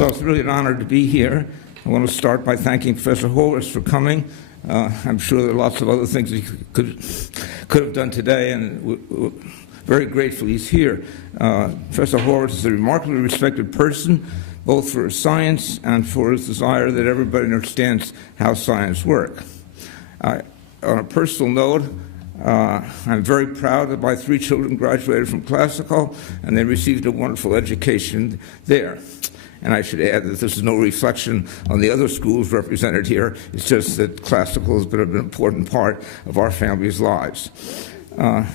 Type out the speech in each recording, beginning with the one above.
Well, it's really an honor to be here. I want to start by thanking Professor Horvitz for coming. I'm sure there are lots of other things he could have done today, and we're very grateful he's here. Professor Horvitz is a remarkably respected person, both for his science and for his desire that everybody understands how science works. On a personal note, I'm very proud that my 3 children graduated from classical, and they received a wonderful education there. And I should add that this is no reflection on the other schools represented here. It's just that classical has been an important part of our family's lives. And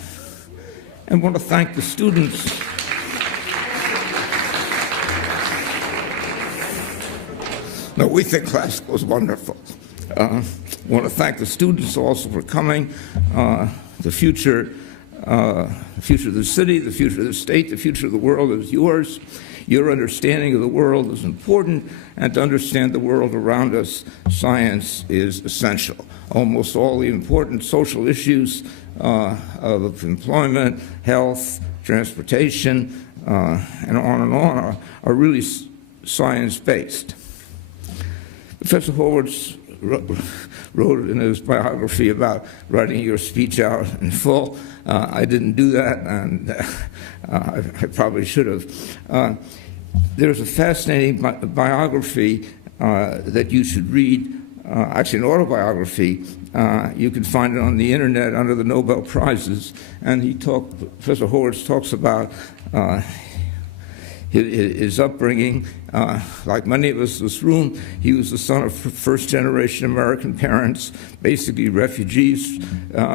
want to thank the students. No, we think classical is wonderful. Want to thank the students also for coming. The future of the city, the future of the state, the future of the world is yours. Your understanding of the world is important, and to understand the world around us, science is essential. Almost all the important social issues of employment, health, transportation, and on are really science-based. Professor Horvitz wrote in his biography about writing your speech out in full. I didn't do that, and I probably should have. There's a fascinating biography that you should read, actually an autobiography. You can find it on the internet under the Nobel Prizes. And Professor Horvitz talks about his upbringing. Like many of us in this room, he was the son of first-generation American parents, basically refugees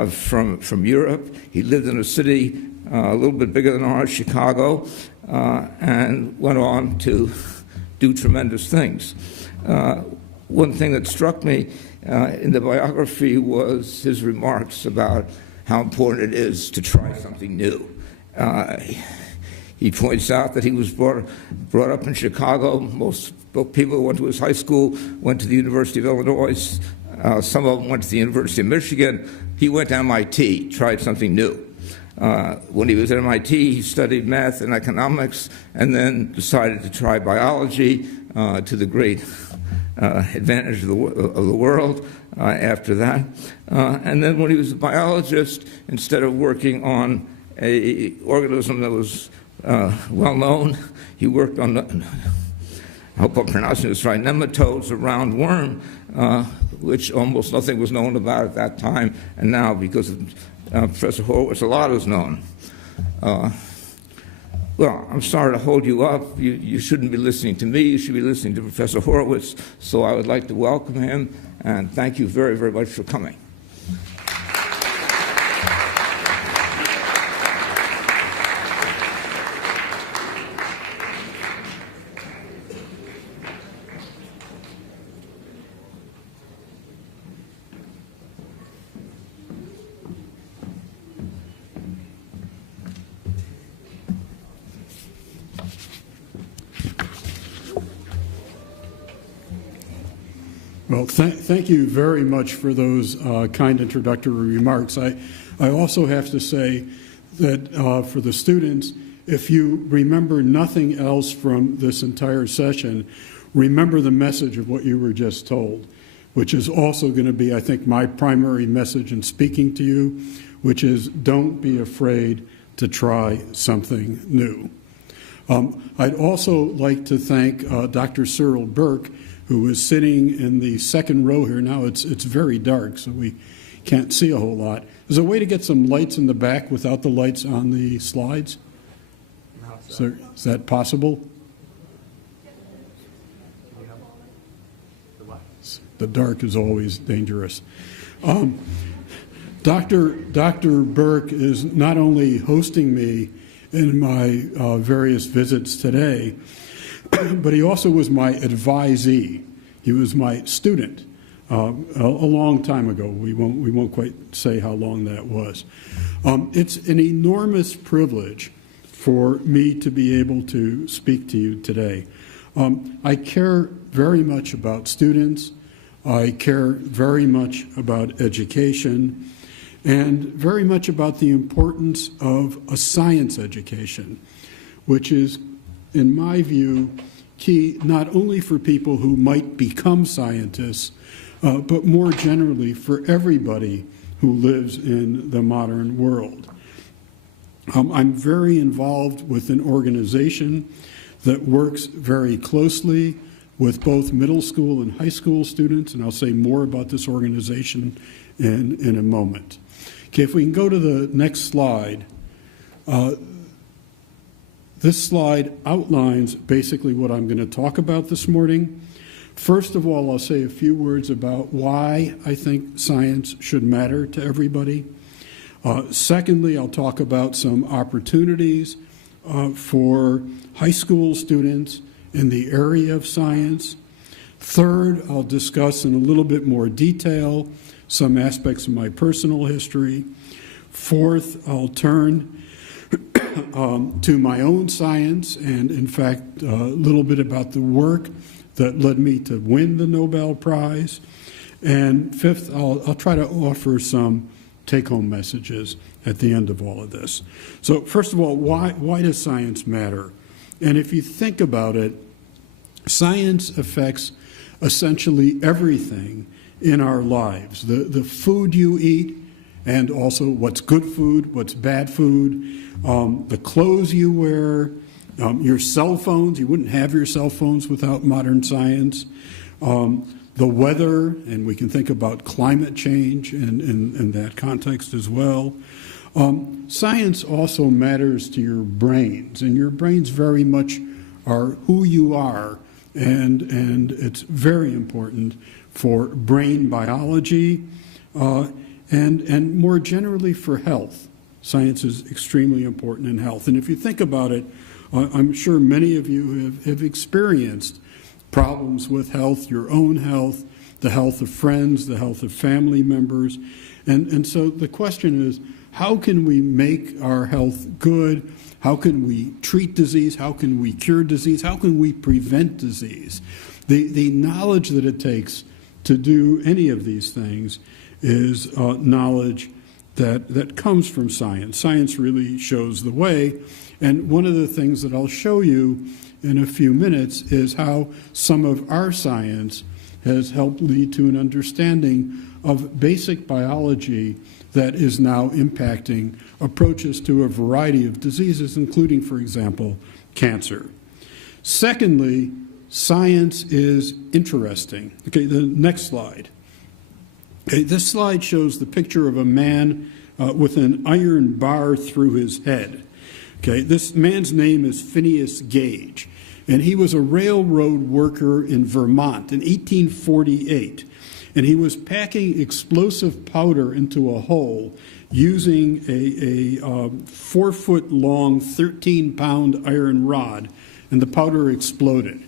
from Europe. He lived in a city a little bit bigger than ours, Chicago, and went on to do tremendous things. One thing that struck me in the biography was his remarks about how important it is to try something new. He points out that he was brought up in Chicago. Most people who went to his high school went to the University of Illinois. Some of them went to the University of Michigan. He went to MIT, tried something new. When he was at MIT, he studied math and economics, and then decided to try biology to the great advantage of the world after that. And then when he was a biologist, instead of working on an organism that was well known, he worked on, I hope I'm pronouncing this right, nematodes, a round worm, which almost nothing was known about at that time, and now, because of Professor Horvitz, a lot is known. Well, I'm sorry to hold you up. You shouldn't be listening to me. You should be listening to Professor Horvitz. So I would like to welcome him, and thank you very, very much for coming. Well, thank you very much for those kind introductory remarks. I also have to say that for the students, if you remember nothing else from this entire session, remember the message of what you were just told, which is also going to be, I think, my primary message in speaking to you, which is don't be afraid to try something new. I'd also like to thank Dr. Cyril Burke, who is sitting in the second row here. Now it's very dark, so we can't see a whole lot. Is there a way to get some lights in the back without the lights on the slides? No, so is that possible? The dark is always dangerous. Dr. Burke is not only hosting me in my various visits today, but he also was my advisee. He was my student a long time ago. We won't quite say how long that was. It's an enormous privilege for me to be able to speak to you today. I care very much about students. I care very much about education, and very much about the importance of a science education, which is, in my view, key not only for people who might become scientists, but more generally for everybody who lives in the modern world. I'm very involved with an organization that works very closely with both middle school and high school students, and I'll say more about this organization in a moment. Okay, if we can go to the next slide. This slide outlines basically what I'm going to talk about this morning. First of all, I'll say a few words about why I think science should matter to everybody. Secondly, I'll talk about some opportunities for high school students in the area of science. Third, I'll discuss in a little bit more detail some aspects of my personal history. Fourth, I'll turn to my own science and, in fact, a little bit about the work that led me to win the Nobel Prize. And fifth, I'll try to offer some take-home messages at the end of all of this. So first of all, why does science matter? And if you think about it, science affects essentially everything in our lives. The food you eat, and also what's good food, what's bad food, the clothes you wear, your cell phones. You wouldn't have your cell phones without modern science. The weather, and we can think about climate change in that context as well. Science also matters to your brains, and your brains very much are who you are, and it's very important for brain biology and more generally for health. Science is extremely important in health. And if you think about it, I'm sure many of you have experienced problems with health, your own health, the health of friends, the health of family members. And so the question is, how can we make our health good? How can we treat disease? How can we cure disease? How can we prevent disease? The knowledge that it takes to do any of these things is knowledge that comes from science. Science really shows the way. And one of the things that I'll show you in a few minutes is how some of our science has helped lead to an understanding of basic biology that is now impacting approaches to a variety of diseases, including, for example, cancer. Secondly, science is interesting. Okay, the next slide. Okay, this slide shows the picture of a man with an iron bar through his head. Okay, this man's name is Phineas Gage, and he was a railroad worker in Vermont in 1848, and he was packing explosive powder into a hole using a 4-foot-long, 13-pound iron rod, and the powder exploded,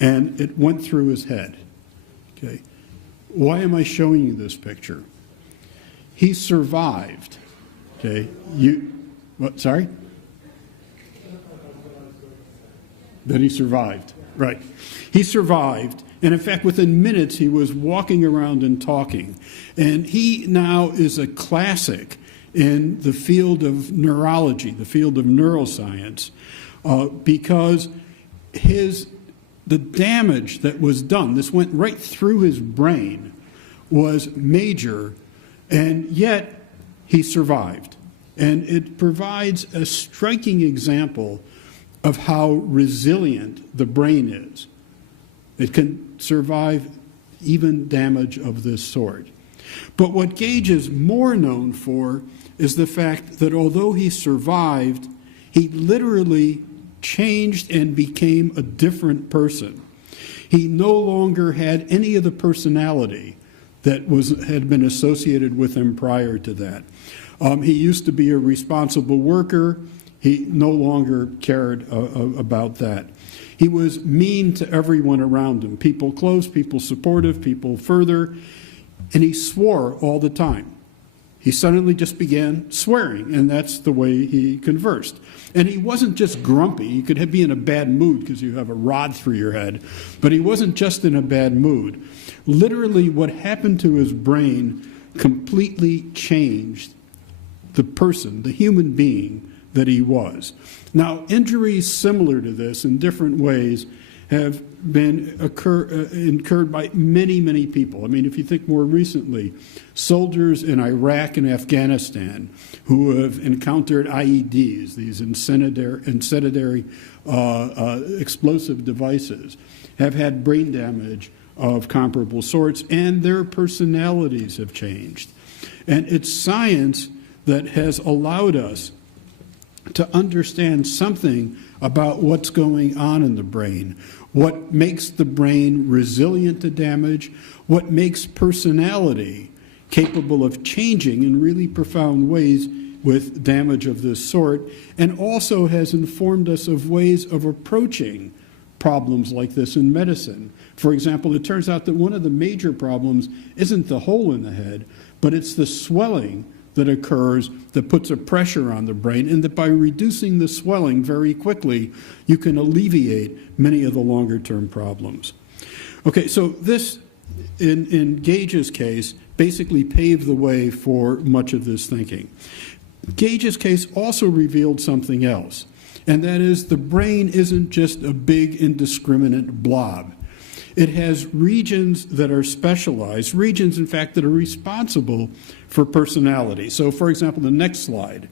and it went through his head. Okay. Why am I showing you this picture? He survived. Okay, what? Sorry? That he survived. Right. He survived, and in fact, within minutes, he was walking around and talking. And he now is a classic in the field of neurology, the field of neuroscience, because the damage that was done, this went right through his brain, was major, and yet he survived. And it provides a striking example of how resilient the brain is. It can survive even damage of this sort. But what Gage is more known for is the fact that although he survived, he literally changed and became a different person. He no longer had any of the personality that had been associated with him prior to that. He used to be a responsible worker. He no longer cared about that. He was mean to everyone around him, people close, people supportive, people further, and he swore all the time. He suddenly just began swearing, and that's the way he conversed. And he wasn't just grumpy. You could be in a bad mood because you have a rod through your head, but he wasn't just in a bad mood. Literally, what happened to his brain completely changed the person, the human being that he was. Now, injuries similar to this in different ways have been incurred by many, many people. I mean, if you think more recently, soldiers in Iraq and Afghanistan who have encountered IEDs, these incendiary explosive devices, have had brain damage of comparable sorts, and their personalities have changed. And it's science that has allowed us to understand something about what's going on in the brain, what makes the brain resilient to damage, what makes personality capable of changing in really profound ways with damage of this sort, and also has informed us of ways of approaching problems like this in medicine. For example, it turns out that one of the major problems isn't the hole in the head, but it's the swelling that occurs that puts a pressure on the brain, and that by reducing the swelling very quickly, you can alleviate many of the longer-term problems. Okay, so this, in Gage's case, basically paved the way for much of this thinking. Gage's case also revealed something else, and that is the brain isn't just a big indiscriminate blob. It has regions that are specialized, regions, in fact, that are responsible for personality. So, for example, the next slide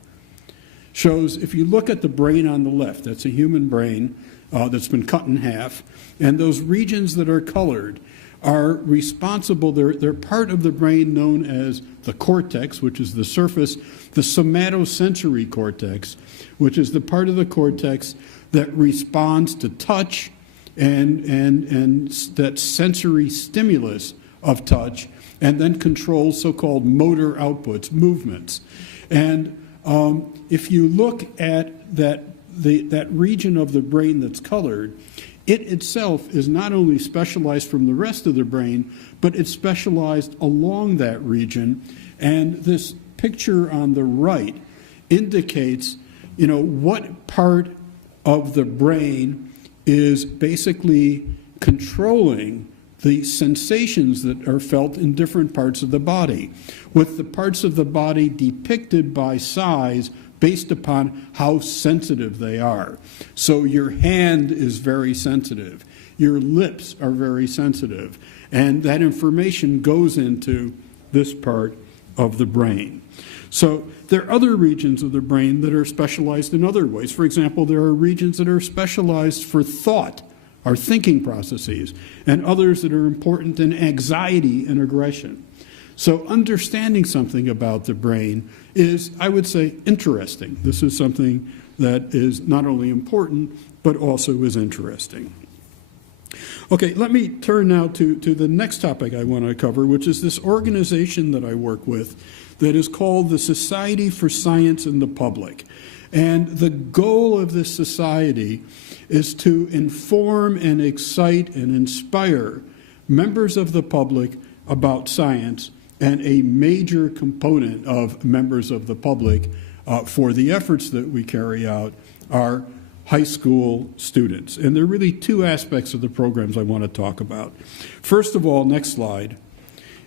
shows, if you look at the brain on the left, that's a human brain that's been cut in half, and those regions that are colored are responsible, they're part of the brain known as the cortex, which is the surface, the somatosensory cortex, which is the part of the cortex that responds to touch, and that sensory stimulus of touch, and then controls so-called motor outputs, movements. And if you look at that region of the brain that's colored, it itself is not only specialized from the rest of the brain, but it's specialized along that region. And this picture on the right indicates, what part of the brain is basically controlling the sensations that are felt in different parts of the body, with the parts of the body depicted by size based upon how sensitive they are. So your hand is very sensitive, your lips are very sensitive, and that information goes into this part of the brain. So there are other regions of the brain that are specialized in other ways. For example, there are regions that are specialized for thought, our thinking processes, and others that are important in anxiety and aggression. So understanding something about the brain is, I would say, interesting. This is something that is not only important, but also is interesting. Okay, let me turn now to the next topic I want to cover, which is this organization that I work with that is called the Society for Science in the Public. And the goal of this society is to inform and excite and inspire members of the public about science, and a major component of members of the public for the efforts that we carry out are high school students. And there are really two aspects of the programs I want to talk about. First of all, next slide,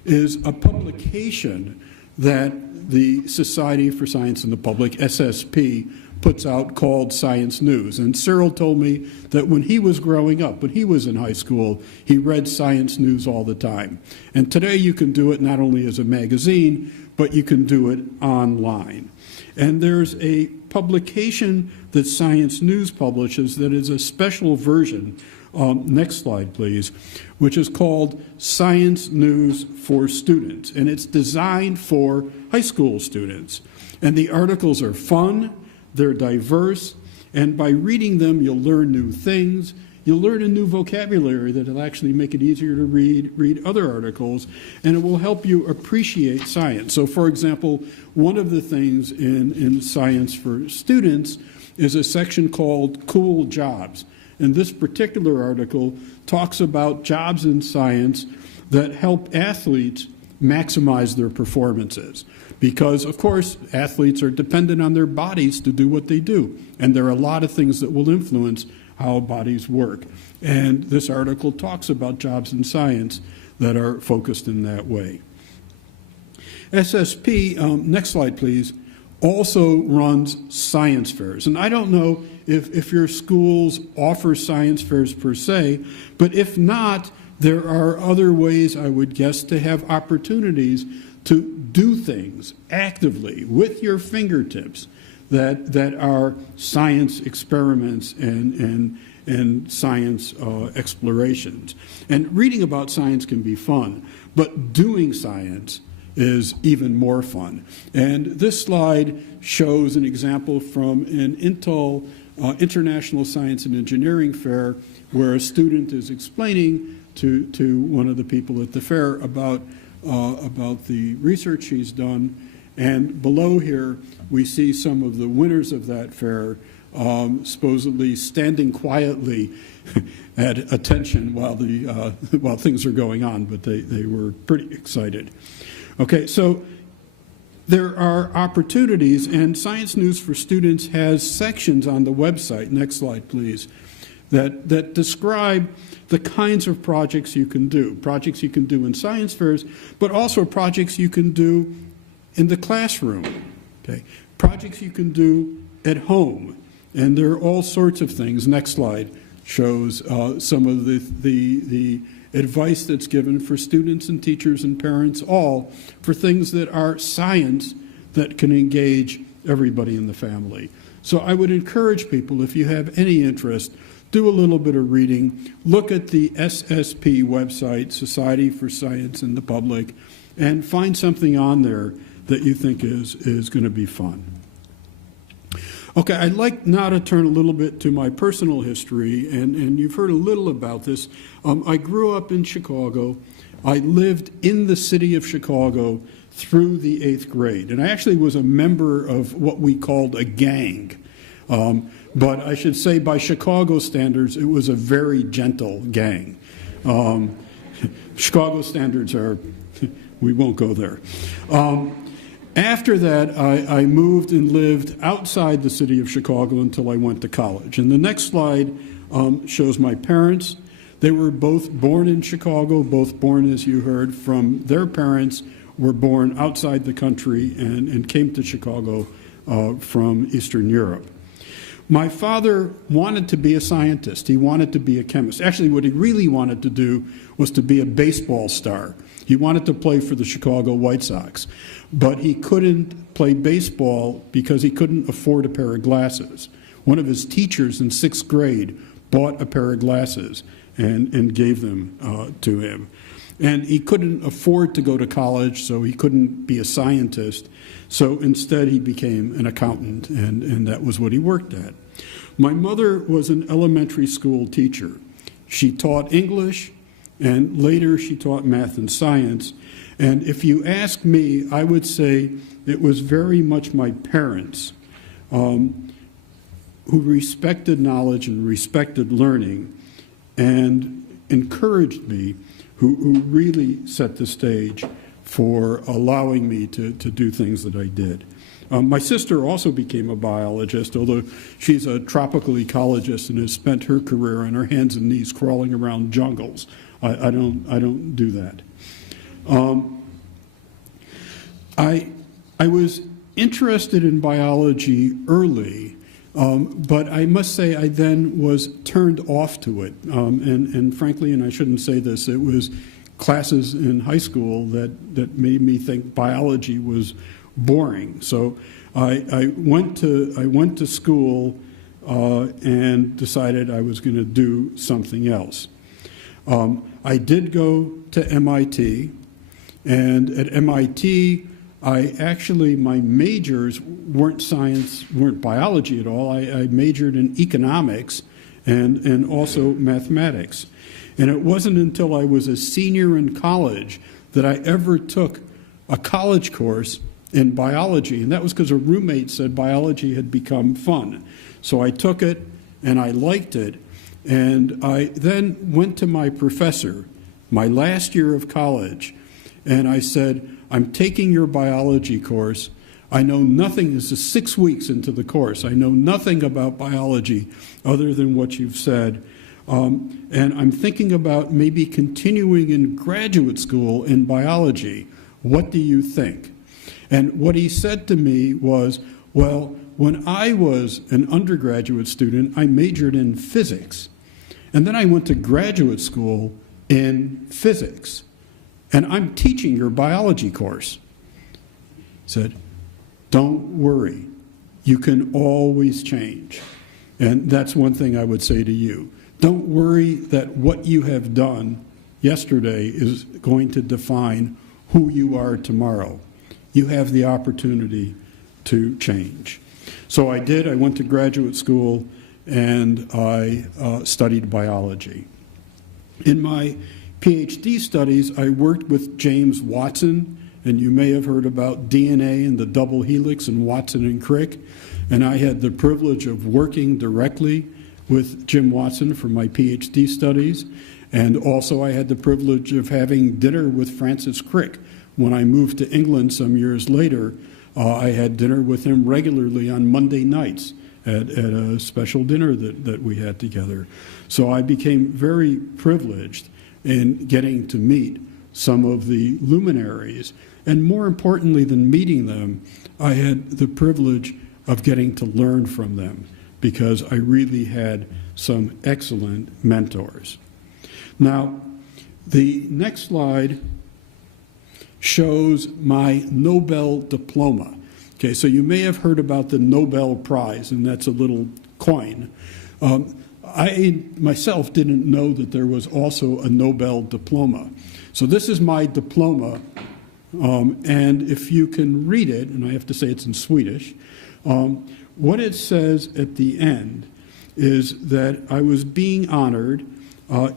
is a publication that the Society for Science in the Public, SSP, puts out called Science News. And Cyril told me that when he was growing up, when he was in high school, he read Science News all the time. And today you can do it not only as a magazine, but you can do it online. And there's a publication that Science News publishes that is a special version, next slide please, which is called Science News for Students. And it's designed for high school students. And the articles are fun, they're diverse, and by reading them you'll learn new things. You'll learn a new vocabulary that will actually make it easier to read other articles, and it will help you appreciate science. So, for example, one of the things in Science for Students is a section called Cool Jobs. And this particular article talks about jobs in science that help athletes maximize their performances. Because, of course, athletes are dependent on their bodies to do what they do. And there are a lot of things that will influence how bodies work. And this article talks about jobs in science that are focused in that way. SSP, next slide please, also runs science fairs. And I don't know if your schools offer science fairs per se, but if not, there are other ways, I would guess, to have opportunities to do things actively with your fingertips that are science experiments and science explorations. And reading about science can be fun, but doing science is even more fun. And this slide shows an example from an International Science and Engineering Fair where a student is explaining to one of the people at the fair about the research he's done. And below here, we see some of the winners of that fair supposedly standing quietly at attention while things are going on, but they were pretty excited. Okay, so there are opportunities, and Science News for Students has sections on the website, next slide please, that describe the kinds of projects you can do in science fairs, but also projects you can do in the classroom, okay? Projects you can do at home, and there are all sorts of things. Next slide shows some of the advice that's given for students and teachers and parents all for things that are science that can engage everybody in the family. So I would encourage people, if you have any interest, do a little bit of reading, look at the SSP website, Society for Science in the Public, and find something on there that you think is going to be fun. Okay, I'd like now to turn a little bit to my personal history, and you've heard a little about this. I grew up in Chicago. I lived in the city of Chicago through the 8th grade, and I actually was a member of what we called a gang. But I should say by Chicago standards, it was a very gentle gang. Chicago standards are, we won't go there. After that, I moved and lived outside the city of Chicago until I went to college. And the next slide shows my parents. They were both born in Chicago, both born, as you heard, from their parents were born outside the country and came to Chicago from Eastern Europe. My father wanted to be a scientist. He wanted to be a chemist. Actually, what he really wanted to do was to be a baseball star. He wanted to play for the Chicago White Sox, but he couldn't play baseball because he couldn't afford a pair of glasses. One of his teachers in 6th grade bought a pair of glasses and gave them to him. And he couldn't afford to go to college, so he couldn't be a scientist. So instead, he became an accountant, and that was what he worked at. My mother was an elementary school teacher. She taught English, and later she taught math and science. And if you ask me, I would say it was very much my parents who respected knowledge and respected learning and encouraged me, who really set the stage for allowing me to do things that I did. My sister also became a biologist, although she's a tropical ecologist and has spent her career on her hands and knees crawling around jungles. I don't do that. I was interested in biology early, but I must say I then was turned off to it. And frankly, and I shouldn't say this, it was classes in high school that made me think biology was boring. So I went to school and decided I was going to do something else. I did go to MIT, and at MIT, my majors weren't biology at all. I majored in economics and also mathematics. And it wasn't until I was a senior in college that I ever took a college course in biology. And that was because a roommate said biology had become fun. So I took it, and I liked it. And I then went to my professor, my last year of college, and I said, I'm taking your biology course. I know nothing, this is 6 weeks into the course. I know nothing about biology other than what you've said. And I'm thinking about maybe continuing in graduate school in biology. What do you think? And what he said to me was, Well, when I was an undergraduate student, I majored in physics. And then I went to graduate school in physics. And I'm teaching your biology course. He said, don't worry. You can always change. And that's one thing I would say to you. Don't worry that what you have done yesterday is going to define who you are tomorrow. You have the opportunity to change. So I did. I went to graduate school and I studied biology. In my PhD studies, I worked with James Watson, and you may have heard about DNA and the double helix and Watson and Crick. And I had the privilege of working directly with Jim Watson for my PhD studies. And also I had the privilege of having dinner with Francis Crick. When I moved to England some years later, I had dinner with him regularly on Monday nights at a special dinner that we had together. So I became very privileged in getting to meet some of the luminaries. And more importantly than meeting them, I had the privilege of getting to learn from them because I really had some excellent mentors. Now, the next slide shows my Nobel diploma. Okay, so you may have heard about the Nobel Prize, and that's a little coin. I myself didn't know that there was also a Nobel diploma. So this is my diploma, and if you can read it, and I have to say it's in Swedish, what it says at the end is that I was being honored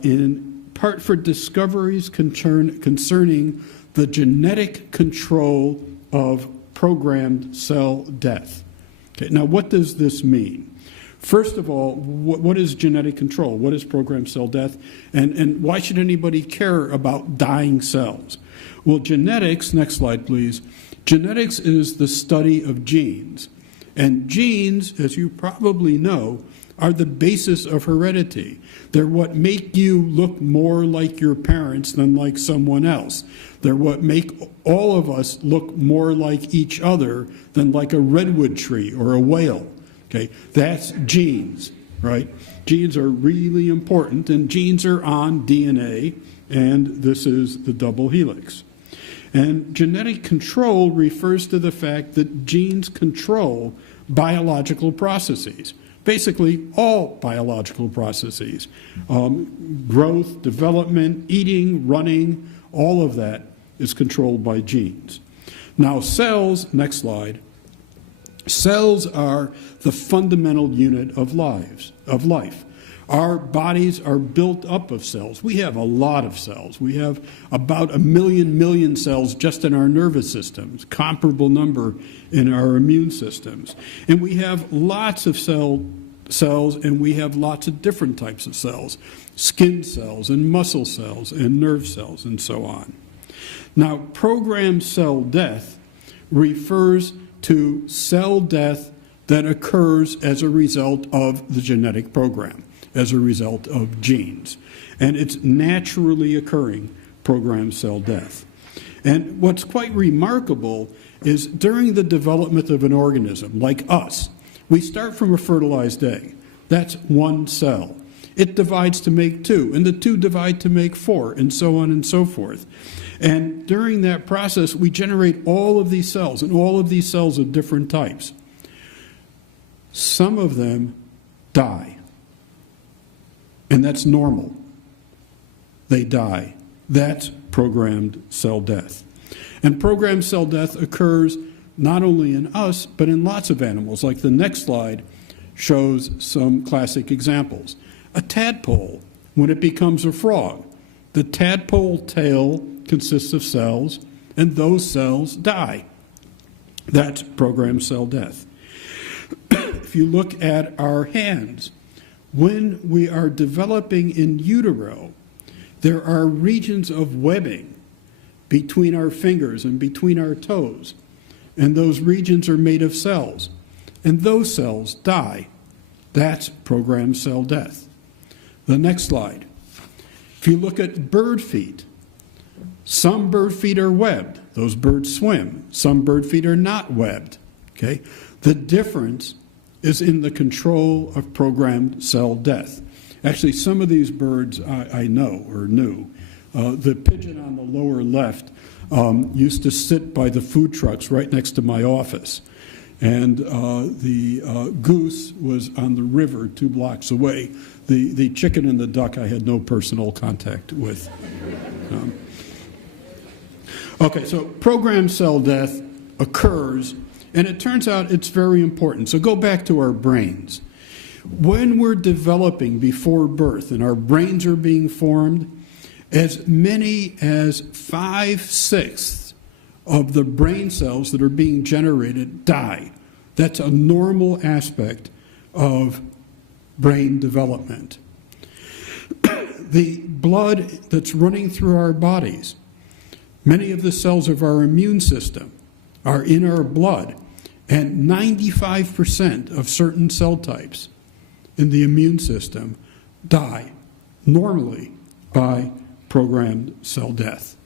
in part for discoveries concerning the genetic control of programmed cell death. Okay, now what does this mean? First of all, what is genetic control? What is programmed cell death? And why should anybody care about dying cells? Well, genetics, next slide please, genetics is the study of genes. And genes, as you probably know, are the basis of heredity. They're what make you look more like your parents than like someone else. They're what make all of us look more like each other than like a redwood tree or a whale. Okay, that's genes, right? Genes are really important, and genes are on DNA, and this is the double helix. And genetic control refers to the fact that genes control biological processes. Basically, all biological processes. Growth, development, eating, running, all of that is controlled by genes. Now cells, next slide, cells are the fundamental unit of life. Our bodies are built up of cells. We have a lot of cells. We have about 1 million cells just in our nervous systems, comparable number in our immune systems. And we have lots of cells, and we have lots of different types of cells, skin cells and muscle cells and nerve cells and so on. Now, programmed cell death refers to cell death that occurs as a result of the genetic program, as a result of genes. And it's naturally occurring programmed cell death. And what's quite remarkable is during the development of an organism, like us, we start from a fertilized egg. That's one cell. It divides to make 2, and the 2 divide to make 4, and so on and so forth. And during that process, we generate all of these cells, and all of these cells of different types. Some of them die. And that's normal. They die. That's programmed cell death. And programmed cell death occurs not only in us, but in lots of animals. Like the next slide shows some classic examples. A tadpole, when it becomes a frog, the tadpole tail consists of cells, and those cells die. That's programmed cell death. If you look at our hands, when we are developing in utero, there are regions of webbing between our fingers and between our toes, and those regions are made of cells, and those cells die. That's programmed cell death. The next slide. If you look at bird feet, some bird feet are webbed. Those birds swim. Some bird feet are not webbed. Okay? The difference is in the control of programmed cell death. Actually, some of these birds I know or knew. The pigeon on the lower left used to sit by the food trucks right next to my office. And the goose was on the river 2 blocks away. The chicken and the duck I had no personal contact with. Okay, so programmed cell death occurs, and it turns out it's very important. So go back to our brains. When we're developing before birth and our brains are being formed, as many as 5/6 of the brain cells that are being generated die. That's a normal aspect of brain development. The blood that's running through our bodies, many of the cells of our immune system are in our blood, and 95% of certain cell types in the immune system die normally by programmed cell death.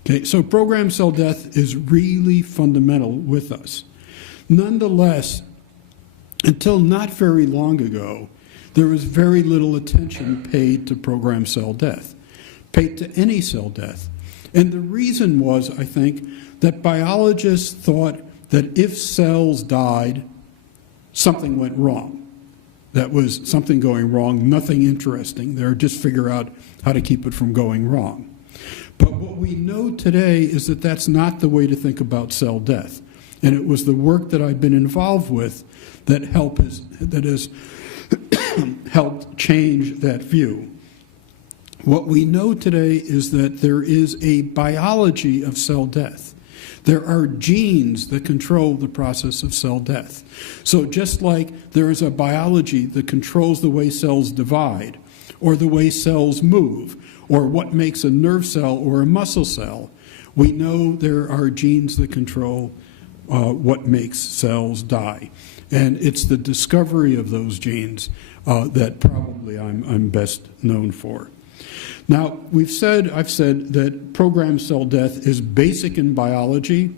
Okay, so programmed cell death is really fundamental with us. Nonetheless, until not very long ago, there was very little attention paid to programmed cell death, paid to any cell death. And the reason was, I think, that biologists thought that if cells died, something went wrong. That was something going wrong, nothing interesting there, just figure out how to keep it from going wrong. But what we know today is that that's not the way to think about cell death. And it was the work that I've been involved with that has helped change that view. What we know today is that there is a biology of cell death. There are genes that control the process of cell death. So just like there is a biology that controls the way cells divide, or the way cells move, or what makes a nerve cell or a muscle cell, we know there are genes that control what makes cells die. And it's the discovery of those genes that probably I'm best known for. Now, I've said that programmed cell death is basic in biology,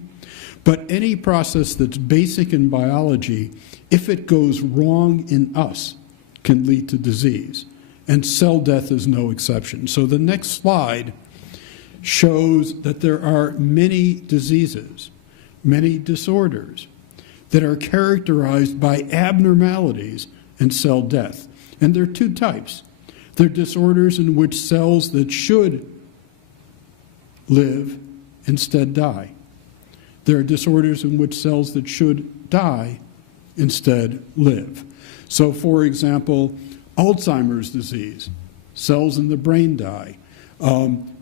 but any process that's basic in biology, if it goes wrong in us, can lead to disease. And cell death is no exception. So the next slide shows that there are many diseases, many disorders that are characterized by abnormalities in cell death. And there are 2 types. They're disorders in which cells that should live instead die. There are disorders in which cells that should die instead live. So, for example, Alzheimer's disease, cells in the brain die.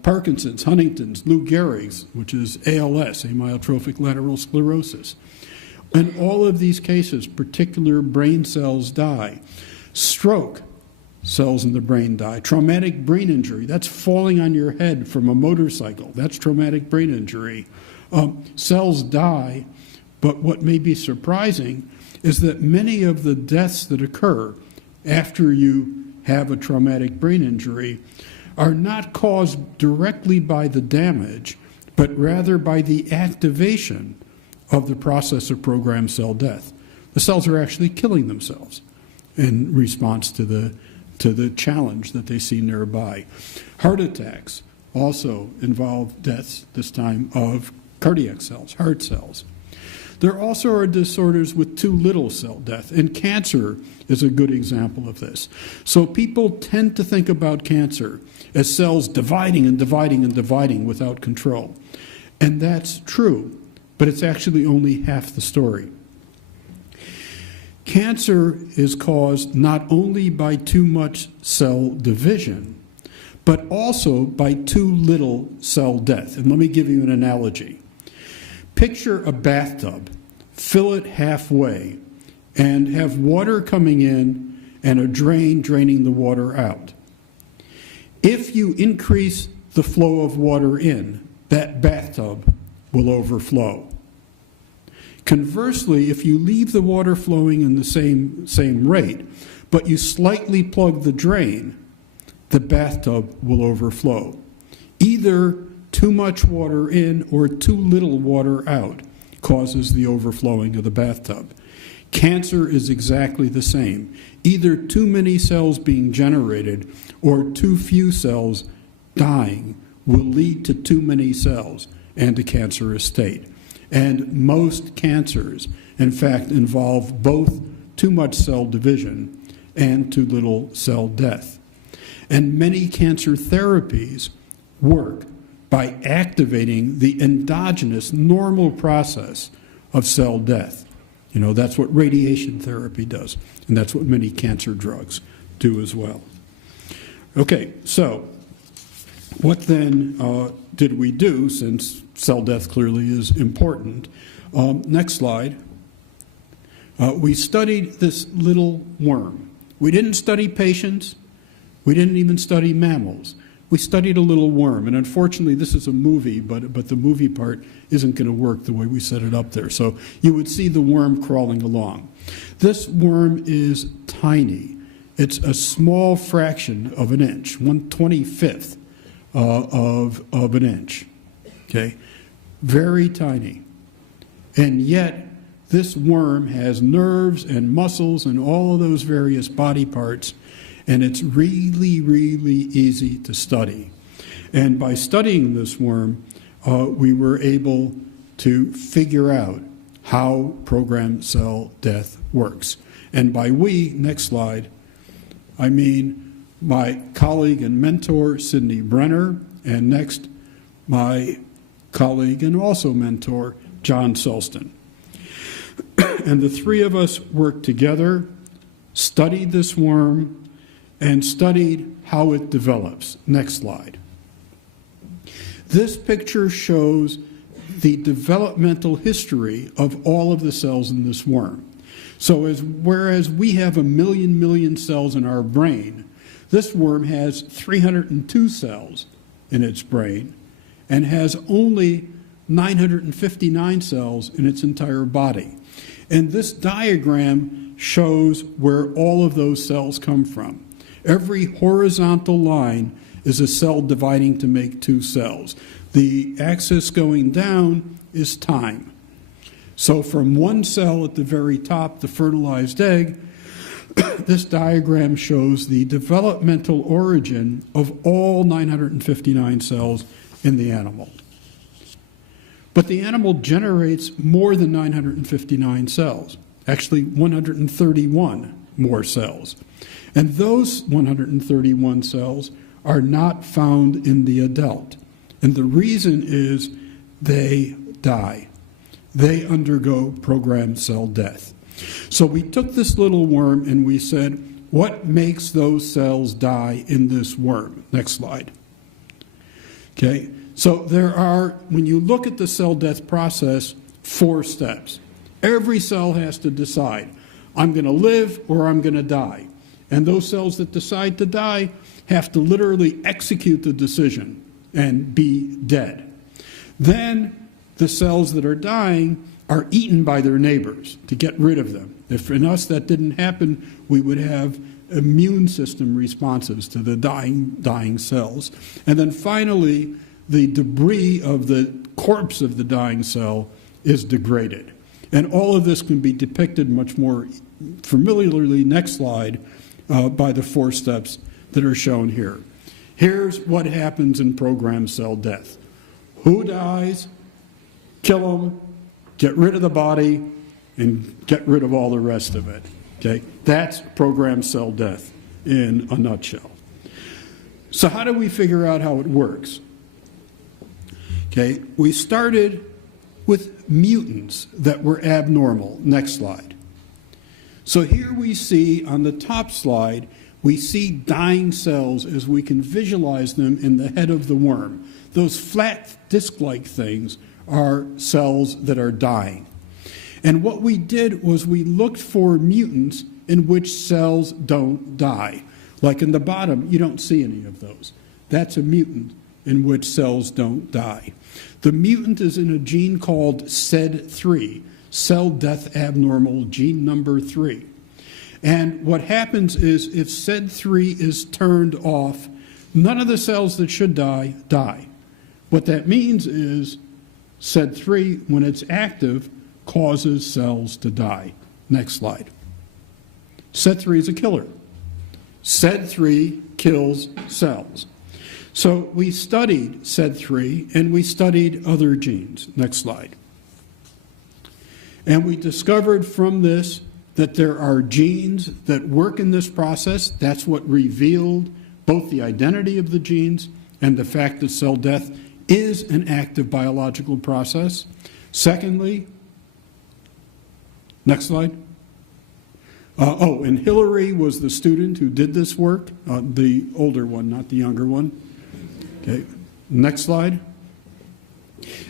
Parkinson's, Huntington's, Lou Gehrig's, which is ALS, amyotrophic lateral sclerosis. In all of these cases, particular brain cells die. Stroke, cells in the brain die. Traumatic brain injury, that's falling on your head from a motorcycle. That's traumatic brain injury. Cells die, but what may be surprising is that many of the deaths that occur after you have a traumatic brain injury are not caused directly by the damage, but rather by the activation of the process of programmed cell death. The cells are actually killing themselves in response to the challenge that they see nearby. Heart attacks also involve deaths, this time, of cardiac cells, heart cells. There also are disorders with too little cell death, and cancer is a good example of this. So people tend to think about cancer as cells dividing and dividing and dividing without control. And that's true, but it's actually only half the story. Cancer is caused not only by too much cell division, but also by too little cell death. And let me give you an analogy. Picture a bathtub, fill it halfway, and have water coming in and a drain draining the water out. If you increase the flow of water in, that bathtub will overflow. Conversely, if you leave the water flowing in the same rate, but you slightly plug the drain, the bathtub will overflow. Either too much water in or too little water out causes the overflowing of the bathtub. Cancer is exactly the same. Either too many cells being generated or too few cells dying will lead to too many cells and a cancerous state. And most cancers, in fact, involve both too much cell division and too little cell death. And many cancer therapies work by activating the endogenous normal process of cell death. You know, that's what radiation therapy does, and that's what many cancer drugs do as well. Okay, so what then did we do, since cell death clearly is important? Next slide. We studied this little worm. We didn't study patients. We didn't even study mammals. We studied a little worm, and unfortunately this is a movie, but the movie part isn't going to work the way we set it up there. So you would see the worm crawling along. This worm is tiny. It's a small fraction of an inch, 1/25th of an inch, okay? Very tiny. And yet this worm has nerves and muscles and all of those various body parts, and it's really, really easy to study. And by studying this worm, we were able to figure out how programmed cell death works. And by we, next slide, I mean my colleague and mentor, Sidney Brenner, and next, my colleague and also mentor, John Sulston. And the three of us worked together, studied this worm, and studied how it develops. Next slide. This picture shows the developmental history of all of the cells in this worm. So whereas we have 1 million cells in our brain, this worm has 302 cells in its brain and has only 959 cells in its entire body. And this diagram shows where all of those cells come from. Every horizontal line is a cell dividing to make 2 cells. The axis going down is time. So from 1 cell at the very top, the fertilized egg, this diagram shows the developmental origin of all 959 cells in the animal. But the animal generates more than 959 cells, actually 131 more cells. And those 131 cells are not found in the adult. And the reason is they die. They undergo programmed cell death. So we took this little worm and we said, what makes those cells die in this worm? Next slide. Okay, so there are, when you look at the cell death process, 4 steps. Every cell has to decide, I'm going to live or I'm going to die. And those cells that decide to die have to literally execute the decision and be dead. Then the cells that are dying are eaten by their neighbors to get rid of them. If in us that didn't happen, we would have immune system responses to the dying cells. And then finally, the debris of the corpse of the dying cell is degraded. And all of this can be depicted much more familiarly, next slide, by the 4 steps that are shown here. Here's what happens in programmed cell death. Who dies? Kill them, get rid of the body, and get rid of all the rest of it. Okay? That's programmed cell death in a nutshell. So how do we figure out how it works? Okay, we started with mutants that were abnormal. Next slide. So here we see on the top slide, we see dying cells as we can visualize them in the head of the worm. Those flat disc-like things are cells that are dying. And what we did was we looked for mutants in which cells don't die. Like in the bottom, you don't see any of those. That's a mutant in which cells don't die. The mutant is in a gene called SED3, cell death abnormal gene number 3. And what happens is if SED3 is turned off, none of the cells that should die, die. What that means is SED3, when it's active, causes cells to die. Next slide. SED3 is a killer. SED3 kills cells. So we studied SED3 and we studied other genes. Next slide. And we discovered from this that there are genes that work in this process. That's what revealed both the identity of the genes and the fact that cell death is an active biological process. Secondly, next slide. And Hillary was the student who did this work, the older one, not the younger one. Okay, next slide.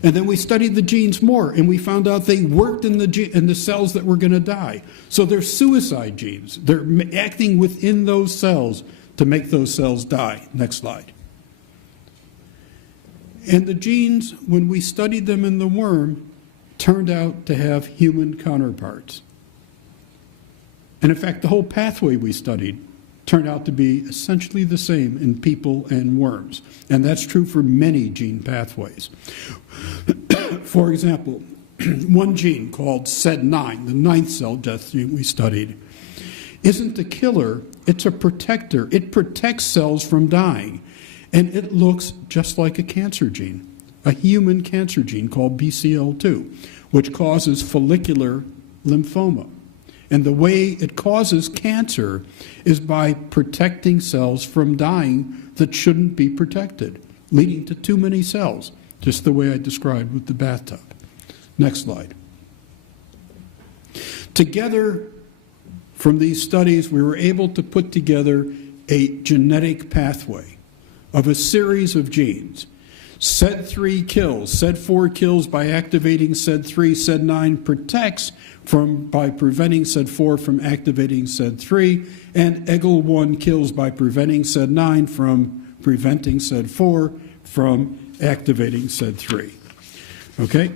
And then we studied the genes more, and we found out they worked in the cells that were going to die. So they're suicide genes. They're acting within those cells to make those cells die. Next slide. And the genes, when we studied them in the worm, turned out to have human counterparts. And in fact, the whole pathway we studied turned out to be essentially the same in people and worms. And that's true for many gene pathways. For example, one gene called SED9, the 9th cell death gene we studied, isn't a killer, it's a protector. It protects cells from dying. And it looks just like a cancer gene, a human cancer gene called BCL2, which causes follicular lymphoma. And the way it causes cancer is by protecting cells from dying that shouldn't be protected, leading to too many cells, just the way I described with the bathtub. Next slide. Together, from these studies, we were able to put together a genetic pathway of a series of genes. SED3 kills, SED4 kills by activating SED3, SED9 protects by preventing SED4 from activating SED3, and EGL1 kills by preventing SED9 from preventing SED4 from activating SED3. Okay?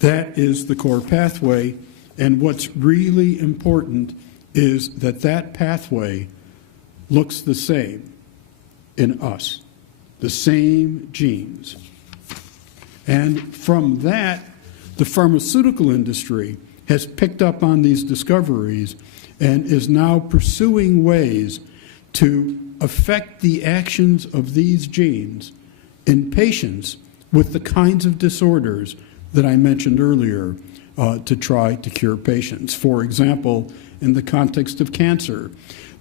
That is the core pathway, and what's really important is that that pathway looks the same in us. The same genes. And from that, the pharmaceutical industry has picked up on these discoveries and is now pursuing ways to affect the actions of these genes in patients with the kinds of disorders that I mentioned earlier to try to cure patients. For example, in the context of cancer,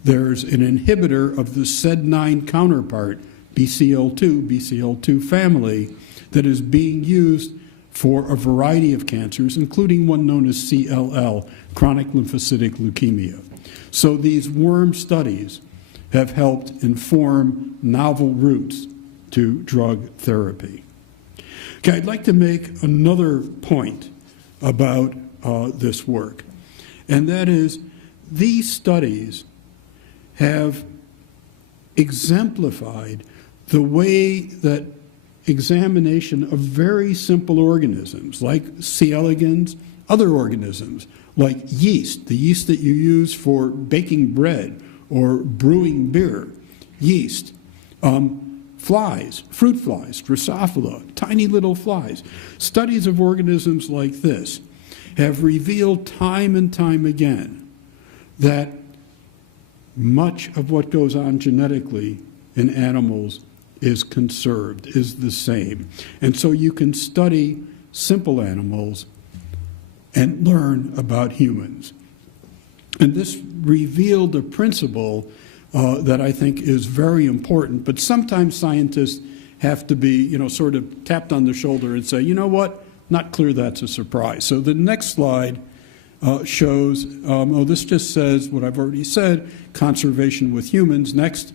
there's an inhibitor of the SED9 counterpart, BCL2 family, that is being used for a variety of cancers, including one known as CLL, chronic lymphocytic leukemia. So these worm studies have helped inform novel routes to drug therapy. Okay, I'd like to make another point about this work, and that is these studies have exemplified the way that examination of very simple organisms like C. elegans, other organisms like yeast, the yeast that you use for baking bread or brewing beer, yeast, flies, fruit flies, Drosophila, tiny little flies. Studies of organisms like this have revealed time and time again that much of what goes on genetically in animals is conserved, is the same. And so you can study simple animals and learn about humans. And this revealed a principle that I think is very important, but sometimes scientists have to be, sort of tapped on the shoulder and say, you know what, not clear that's a surprise. So the next slide shows, this just says what I've already said, conservation with humans. Next.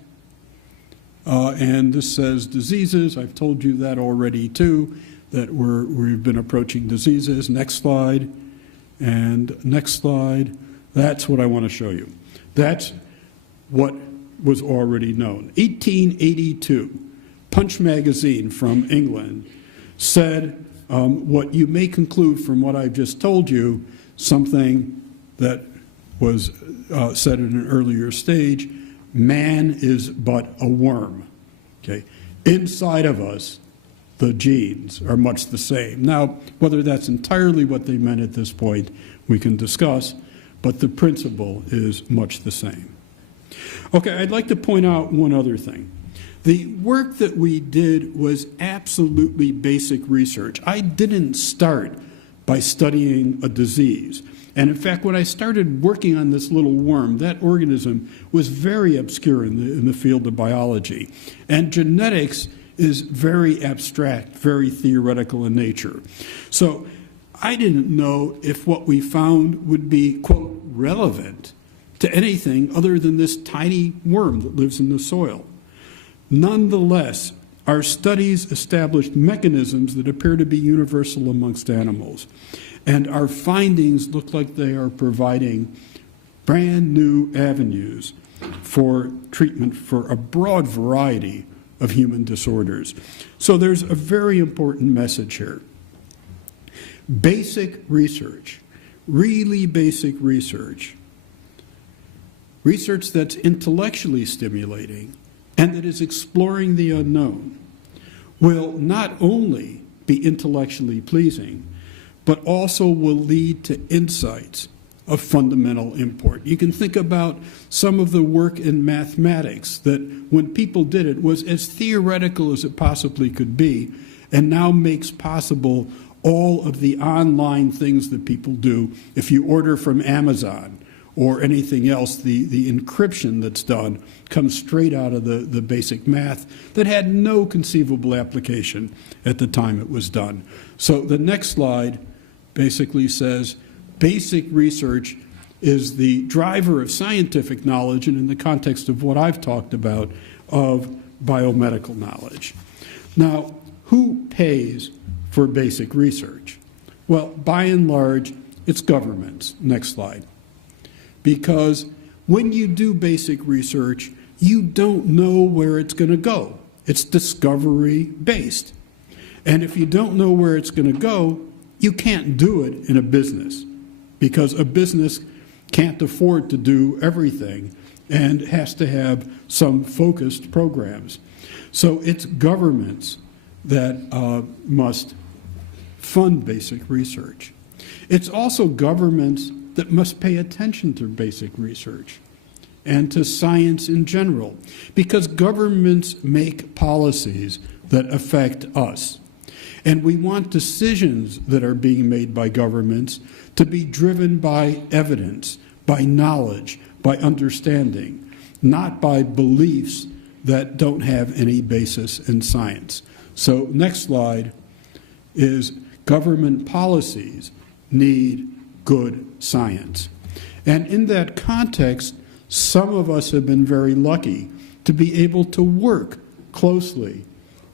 And this says diseases. I've told you that already too, that we've been approaching diseases. Next slide. And next slide. That's what I want to show you. That's what was already known. 1882, Punch magazine from England said what you may conclude from what I've just told you, something that was said at an earlier stage. Man is but a worm. Okay? Inside of us, the genes are much the same. Now, whether that's entirely what they meant at this point, we can discuss, but the principle is much the same. Okay, I'd like to point out one other thing. The work that we did was absolutely basic research. I didn't start by studying a disease. And in fact, when I started working on this little worm, that organism was very obscure in the field of biology. And genetics is very abstract, very theoretical in nature. So I didn't know if what we found would be, quote, relevant to anything other than this tiny worm that lives in the soil. Nonetheless, our studies established mechanisms that appear to be universal amongst animals. And our findings look like they are providing brand new avenues for treatment for a broad variety of human disorders. So there's a very important message here. Basic research, really basic research that's intellectually stimulating and that is exploring the unknown, will not only be intellectually pleasing, but also will lead to insights of fundamental import. You can think about some of the work in mathematics that when people did it was as theoretical as it possibly could be, and now makes possible all of the online things that people do. If you order from Amazon or anything else, the encryption that's done comes straight out of the basic math that had no conceivable application at the time it was done. So the next slide basically says basic research is the driver of scientific knowledge, and in the context of what I've talked about, of biomedical knowledge. Now, who pays for basic research? Well, by and large, it's governments. Next slide. Because when you do basic research, you don't know where it's going to go. It's discovery-based. And if you don't know where it's going to go, you can't do it in a business, because a business can't afford to do everything and has to have some focused programs. So it's governments that must fund basic research. It's also governments that must pay attention to basic research and to science in general, because governments make policies that affect us. And we want decisions that are being made by governments to be driven by evidence, by knowledge, by understanding, not by beliefs that don't have any basis in science. So next slide is government policies need good science. And in that context, some of us have been very lucky to be able to work closely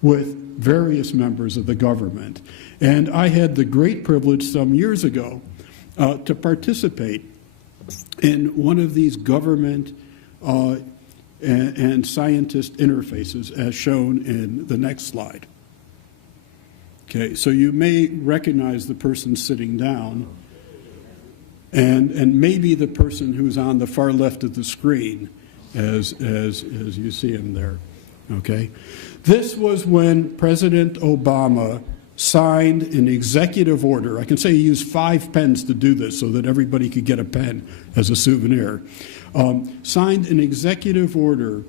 with various members of the government. And I had the great privilege some years ago to participate in one of these government and scientist interfaces as shown in the next slide. Okay, so you may recognize the person sitting down and maybe the person who's on the far left of the screen as you see him there. Okay, this was when President Obama signed an executive order. I can say he used 5 pens to do this so that everybody could get a pen as a souvenir. Signed an executive order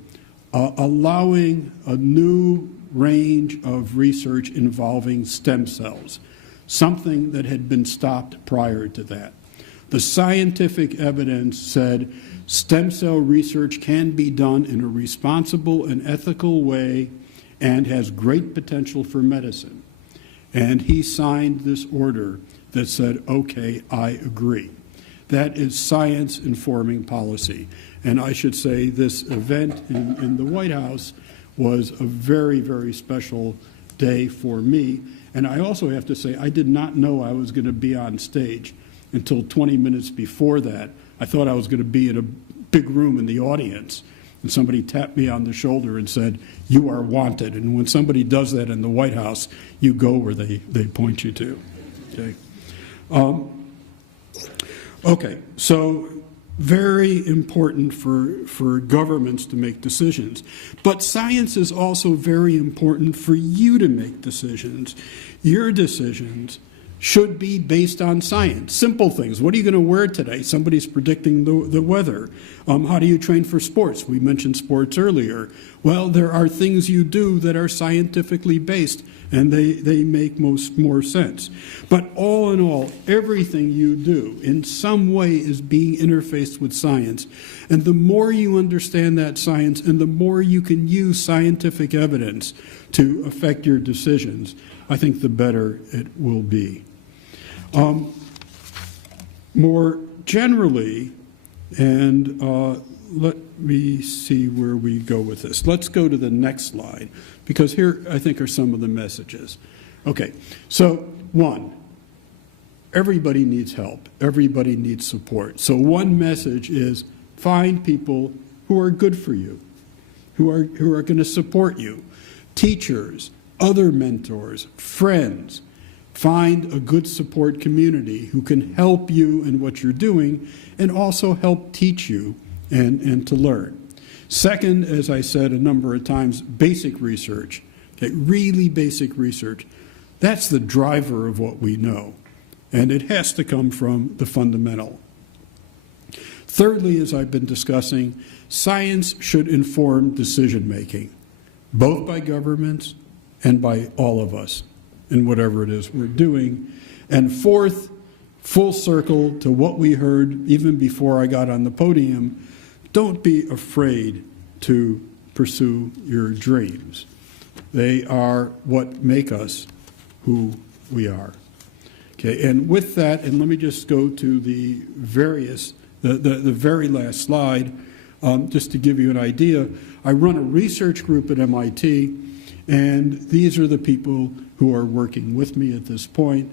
allowing a new range of research involving stem cells, something that had been stopped prior to that. The scientific evidence said stem cell research can be done in a responsible and ethical way and has great potential for medicine. And he signed this order that said, okay, I agree. That is science informing policy. And I should say this event in the White House was a very, very special day for me. And I also have to say, I did not know I was going to be on stage until 20 minutes before that. I thought I was going to be in a big room in the audience. And somebody tapped me on the shoulder and said, you are wanted. And when somebody does that in the White House, you go where they point you to. Okay. Okay, so very important for governments to make decisions. But science is also very important for you to make decisions. Your decisions should be based on science. Simple things. What are you going to wear today? Somebody's predicting the weather. How do you train for sports? We mentioned sports earlier. Well, there are things you do that are scientifically based, and they make more sense. But all in all, everything you do in some way is being interfaced with science. And the more you understand that science and the more you can use scientific evidence to affect your decisions, I think the better it will be. More generally, and let me see where we go with this. Let's go to the next slide, because here I think are some of the messages. Okay, so one, everybody needs help. Everybody needs support. So one message is find people who are good for you, who are going to support you. Teachers, other mentors, friends. Find a good support community who can help you in what you're doing and also help teach you and to learn. Second, as I said a number of times, basic research. Okay, really basic research. That's the driver of what we know, and it has to come from the fundamental. Thirdly, as I've been discussing, science should inform decision-making, both by governments and by all of us in whatever it is we're doing. And fourth, full circle to what we heard even before I got on the podium, don't be afraid to pursue your dreams. They are what make us who we are. Okay, and with that, and let me just go to the very last slide, just to give you an idea. I run a research group at MIT, and these are the people who are working with me at this point.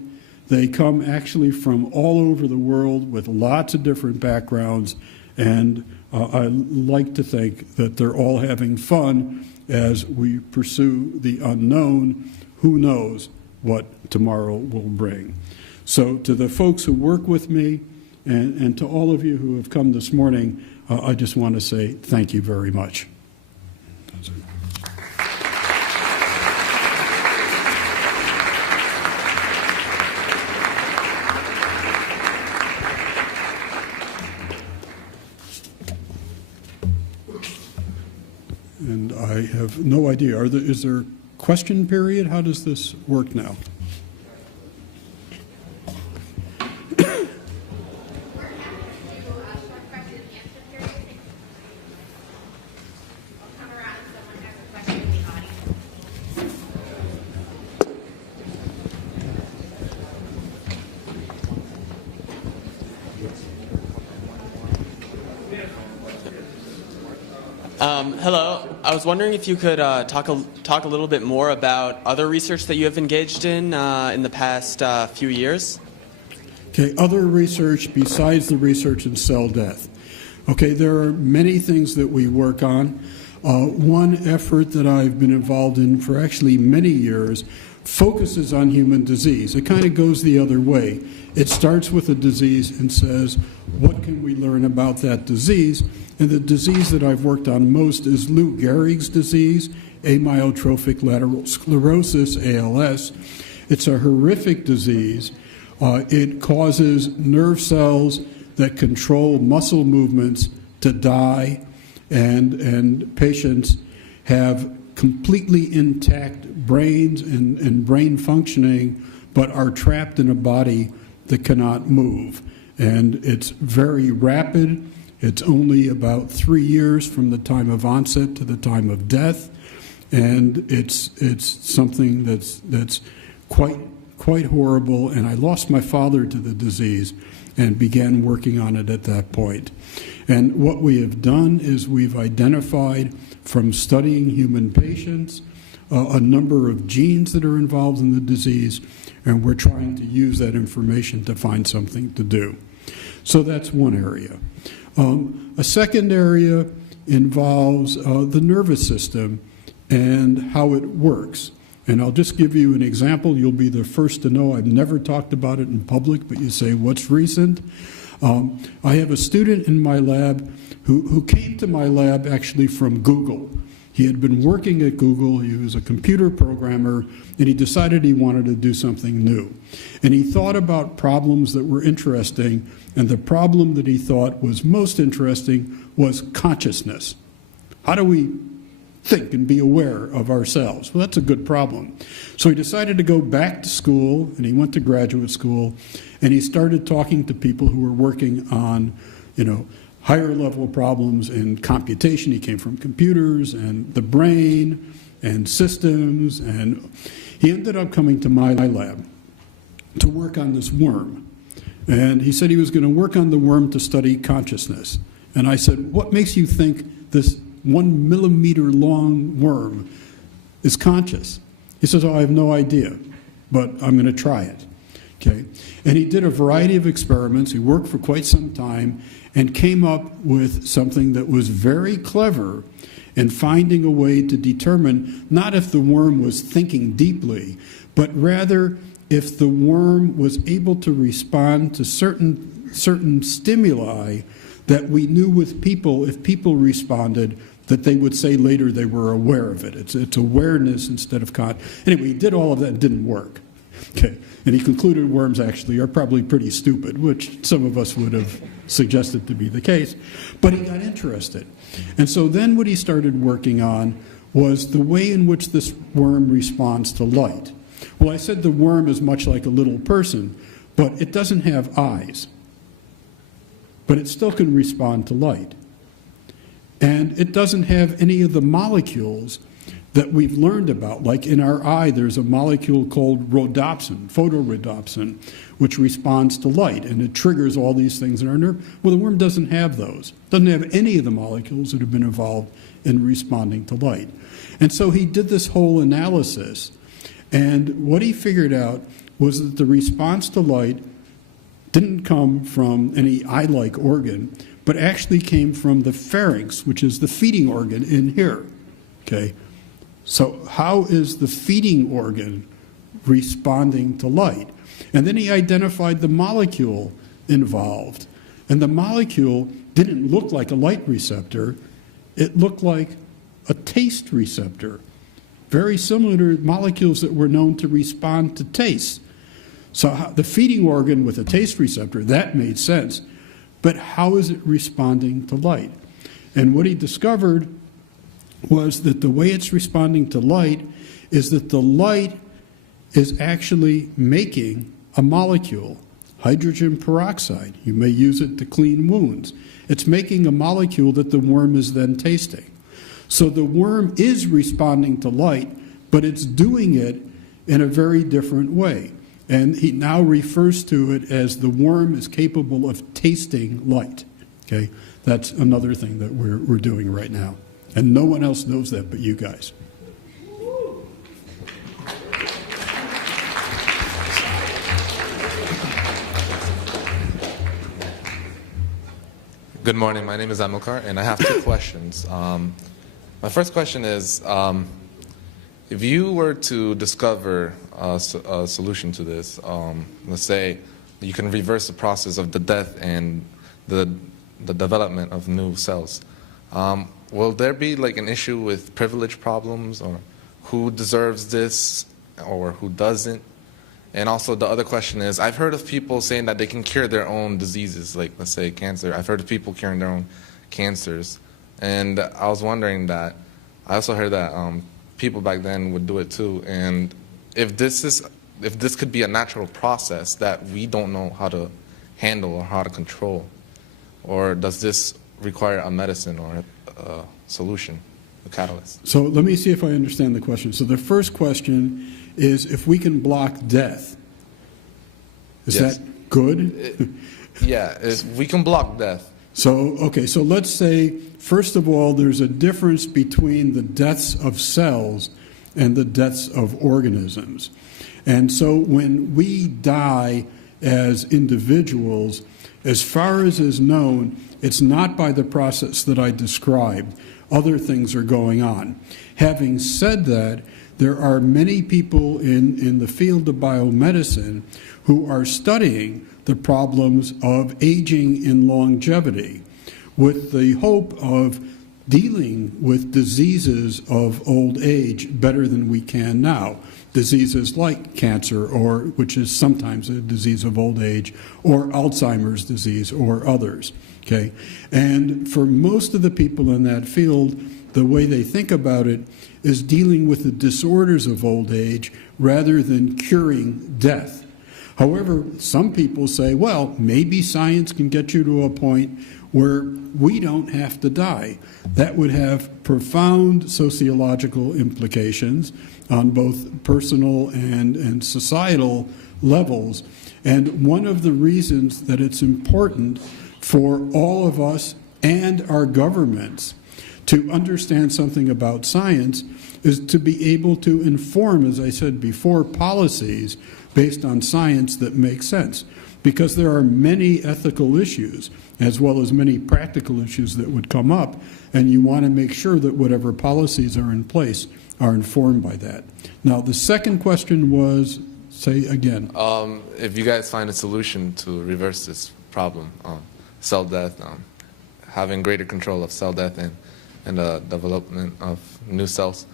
They come actually from all over the world with lots of different backgrounds, and I like to think that they're all having fun as we pursue the unknown. Who knows what tomorrow will bring? So to the folks who work with me and to all of you who have come this morning, I just want to say thank you very much. And I have no idea. Is there a question period? How does this work now? Hello. I was wondering if you could talk a little bit more about other research that you have engaged in the past few years. Okay, other research besides the research in cell death. Okay, there are many things that we work on. One effort that I've been involved in for actually many years focuses on human disease. It kind of goes the other way. It starts with a disease and says, what can we learn about that disease? And the disease that I've worked on most is Lou Gehrig's disease, amyotrophic lateral sclerosis, ALS. It's a horrific disease. It causes nerve cells that control muscle movements to die, and patients have completely intact brains and brain functioning, but are trapped in a body that cannot move. And it's very rapid. It's only about 3 years from the time of onset to the time of death, and it's something that's quite horrible. And I lost my father to the disease and began working on it at that point. And what we have done is we've identified from studying human patients a number of genes that are involved in the disease, and we're trying to use that information to find something to do. So that's one area. A second area involves the nervous system and how it works. And I'll just give you an example. You'll be the first to know. I've never talked about it in public, but you say, what's recent? I have a student in my lab who came to my lab actually from Google. He had been working at Google, he was a computer programmer, and he decided he wanted to do something new. And he thought about problems that were interesting, and the problem that he thought was most interesting was consciousness. How do we think and be aware of ourselves? Well, that's a good problem. So he decided to go back to school, and he went to graduate school, and he started talking to people who were working on, higher level problems in computation. He came from computers and the brain and systems, and he ended up coming to my lab to work on this worm. And he said he was going to work on the worm to study consciousness. And I said, what makes you think this 1 millimeter long worm is conscious? He says, I have no idea, but I'm going to try it. Okay. And he did a variety of experiments. He worked for quite some time and came up with something that was very clever in finding a way to determine not if the worm was thinking deeply, but rather if the worm was able to respond to certain stimuli that we knew with people, if people responded, that they would say later they were aware of it. It's awareness instead of Anyway, he did all of that and didn't work. Okay. And he concluded worms actually are probably pretty stupid, which some of us would have suggested to be the case. But he got interested. And so then what he started working on was the way in which this worm responds to light. Well, I said the worm is much like a little person, but it doesn't have eyes. But it still can respond to light. And it doesn't have any of the molecules that we've learned about. Like in our eye, there's a molecule called rhodopsin, photorhodopsin, which responds to light, and it triggers all these things in our nerve. Well, the worm doesn't have those. Doesn't have any of the molecules that have been involved in responding to light. And so he did this whole analysis, and what he figured out was that the response to light didn't come from any eye-like organ, but actually came from the pharynx, which is the feeding organ in here. Okay. So how is the feeding organ responding to light? And then he identified the molecule involved. And the molecule didn't look like a light receptor. It looked like a taste receptor, very similar to molecules that were known to respond to taste. So the feeding organ with a taste receptor, that made sense. But how is it responding to light? And what he discovered was that the way it's responding to light is that the light is actually making a molecule, hydrogen peroxide. You may use it to clean wounds. It's making a molecule that the worm is then tasting. So the worm is responding to light, but it's doing it in a very different way. And he now refers to it as the worm is capable of tasting light. Okay? That's another thing that we're doing right now. And no one else knows that but you guys. Good morning. My name is Amilcar, and I have two questions. My first question is, if you were to discover a solution to this, let's say you can reverse the process of the death and the development of new cells, will there be like an issue with privilege problems, or who deserves this or who doesn't? And also the other question is, I've heard of people saying that they can cure their own diseases, like let's say cancer. I've heard of people curing their own cancers. And I was wondering that, I also heard that people back then would do it too. And if this could be a natural process that we don't know how to handle or how to control, or does this require a medicine or a solution, a catalyst? So let me see if I understand the question. So the first question is if we can block death. Is Yes. that good? Yeah, if we can block death. So, okay, so let's say, first of all, there's a difference between the deaths of cells and the deaths of organisms. And so when we die as individuals, as far as is known, it's not by the process that I described. Other things are going on. Having said that, there are many people in the field of biomedicine who are studying the problems of aging and longevity with the hope of dealing with diseases of old age better than we can now. Diseases like cancer, or which is sometimes a disease of old age, or Alzheimer's disease, or others. Okay, and for most of the people in that field, the way they think about it is dealing with the disorders of old age rather than curing death. However, some people say, well, maybe science can get you to a point where we don't have to die. That would have profound sociological implications on both personal and societal levels. And one of the reasons that it's important for all of us and our governments to understand something about science is to be able to inform, as I said before, policies based on science that make sense. Because there are many ethical issues, as well as many practical issues that would come up, and you want to make sure that whatever policies are in place are informed by that. Now, the second question was, say again. If you guys find a solution to reverse this problem, cell death, having greater control of cell death and the development of new cells,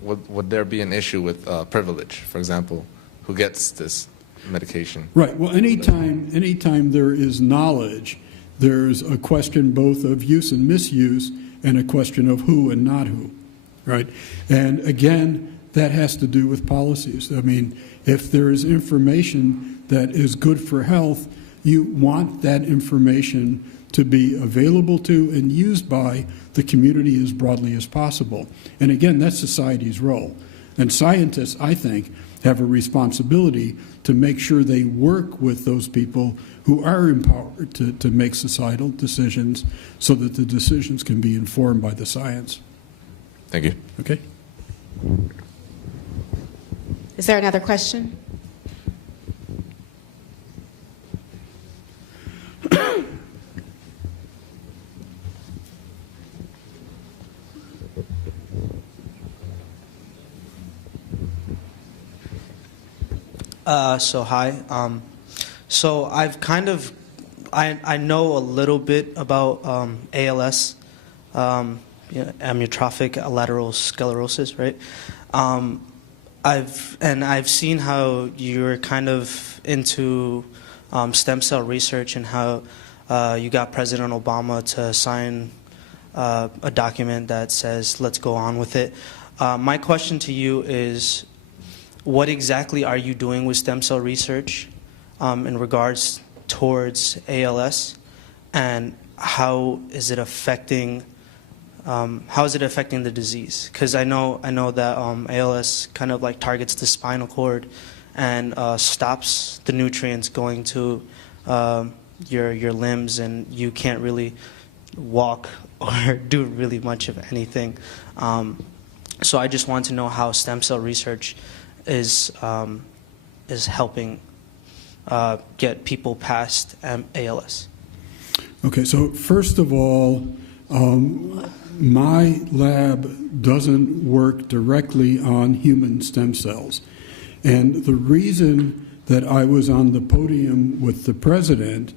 would there be an issue with privilege, for example, who gets this medication? Right. Well, anytime there is knowledge, there's a question both of use and misuse and a question of who and not who, right? And again, that has to do with policies. I mean, if there is information that is good for health, you want that information to be available to and used by the community as broadly as possible. And again, that's society's role. And scientists, I think, have a responsibility to make sure they work with those people who are empowered to make societal decisions so that the decisions can be informed by the science. Thank you. Okay? Is there another question? Hi. So I've I know a little bit about ALS, amyotrophic lateral sclerosis, right? I've seen how you're kind of into stem cell research and how you got President Obama to sign a document that says let's go on with it. My question to you is, what exactly are you doing with stem cell research in regards towards ALS, and how is it affecting the disease? Because I know that ALS kind of like targets the spinal cord and stops the nutrients going to your limbs, and you can't really walk or do really much of anything. So I just want to know how stem cell research is helping get people past ALS. Okay, so first of all, my lab doesn't work directly on human stem cells. And the reason that I was on the podium with the president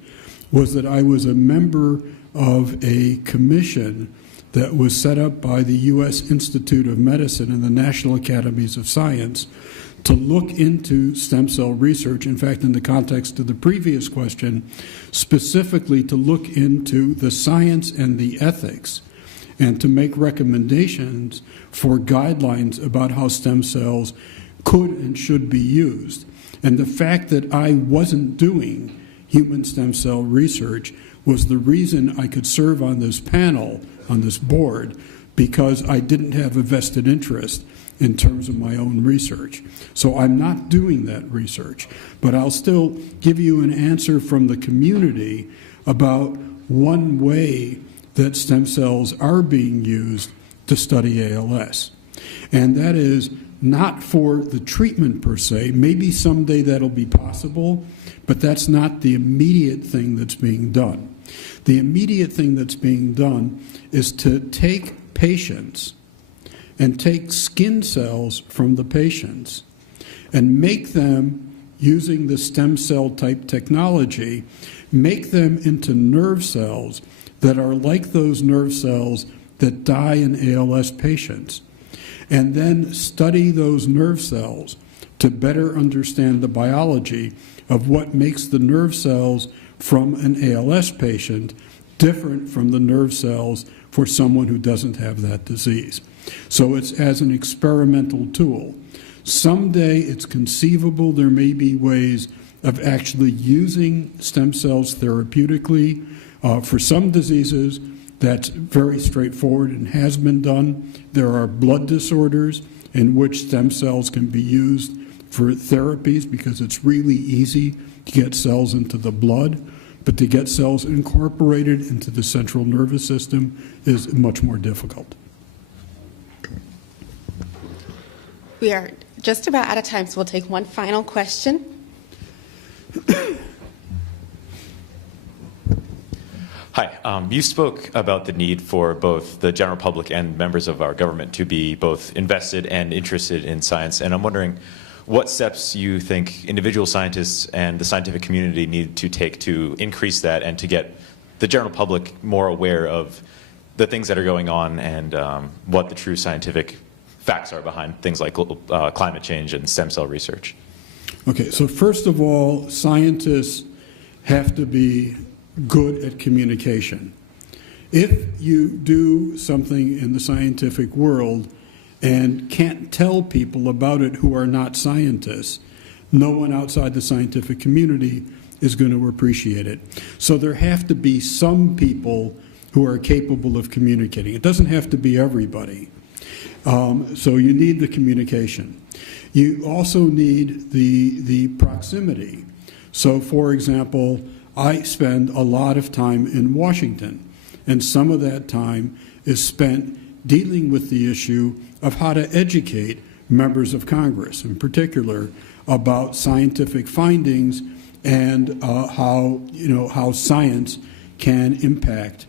was that I was a member of a commission that was set up by the U.S. Institute of Medicine and the National Academies of Science to look into stem cell research. In fact, in the context of the previous question, specifically to look into the science and the ethics and to make recommendations for guidelines about how stem cells could and should be used. And the fact that I wasn't doing human stem cell research was the reason I could serve on this panel, on this board, because I didn't have a vested interest in terms of my own research. So I'm not doing that research, but I'll still give you an answer from the community about one way that stem cells are being used to study ALS. And that is not for the treatment per se. Maybe someday that'll be possible, but that's not the immediate thing that's being done. The immediate thing that's being done is to take patients and take skin cells from the patients and make them, using the stem cell type technology, make them into nerve cells that are like those nerve cells that die in ALS patients, and then study those nerve cells to better understand the biology of what makes the nerve cells from an ALS patient different from the nerve cells for someone who doesn't have that disease. So it's as an experimental tool. Someday it's conceivable there may be ways of actually using stem cells therapeutically. For some diseases, that's very straightforward and has been done. There are blood disorders in which stem cells can be used for therapies because it's really easy to get cells into the blood, but to get cells incorporated into the central nervous system is much more difficult. We are just about out of time, so we'll take one final question. Hi. You spoke about the need for both the general public and members of our government to be both invested and interested in science, and I'm wondering what steps you think individual scientists and the scientific community need to take to increase that and to get the general public more aware of the things that are going on and what the true scientific facts are behind things like climate change and stem cell research. Okay, so first of all, scientists have to be good at communication. If you do something in the scientific world and can't tell people about it who are not scientists, no one outside the scientific community is going to appreciate it. So there have to be some people who are capable of communicating. It doesn't have to be everybody. So you need the communication. You also need the proximity. So for example, I spend a lot of time in Washington, and some of that time is spent dealing with the issue of how to educate members of Congress, in particular, about scientific findings and how science can impact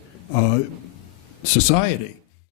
society.